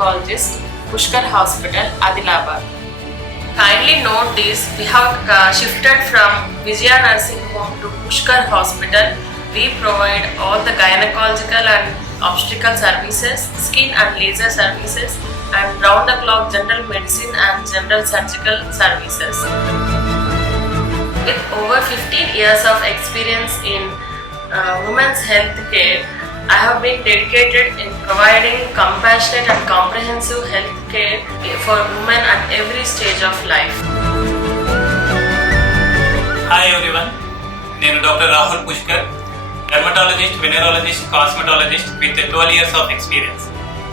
gynecologist, Pushkar Hospital, Adilabad. Kindly note this, we have shifted from Vijaya Nursing Home to Pushkar Hospital. We provide all the gynecological and obstetrical services, skin and laser services, and round-the-clock general medicine and general surgical services. With over 15 years of experience in women's health care, I have been dedicated in providing compassionate and comprehensive health care for women at every stage of life. Hi everyone, నేను doctor Rahul Pushkar, dermatologist, venereologist, cosmetologist with 12 years of experience.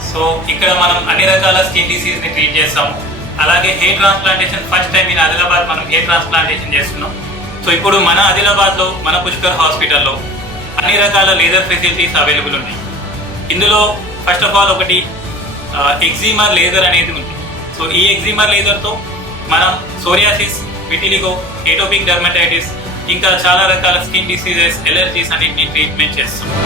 So ఇక్కడ మనం అన్ని రకాల skin డిసీజ్ని treat చేస్తాము. అలాగే hair transplantation first time in Adilabad మనం hair transplantation చేస్తున్నాం. సో ఇప్పుడు మన ఆదిలాబాద్లో మన పుష్కర్ హాస్పిటల్లో అన్ని రకాల లేజర్ ఫెసిలిటీస్ అవైలబుల్ ఉన్నాయి. ఇందులో ఫస్ట్ ఆఫ్ ఆల్ ఒకటి ఎగ్జిమా లేజర్ అనేది ఉంది. సో ఈ ఎగ్జిమా లేజర్తో మనం సోరియాసిస్, విటిలిగో, ఏటోపిక్ డెర్మటైటిస్ ఇంకా చాలా రకాల స్కిన్ డిసీజెస్, ఎలర్జీస్ అన్నింటినీ ట్రీట్మెంట్ చేస్తున్నాం.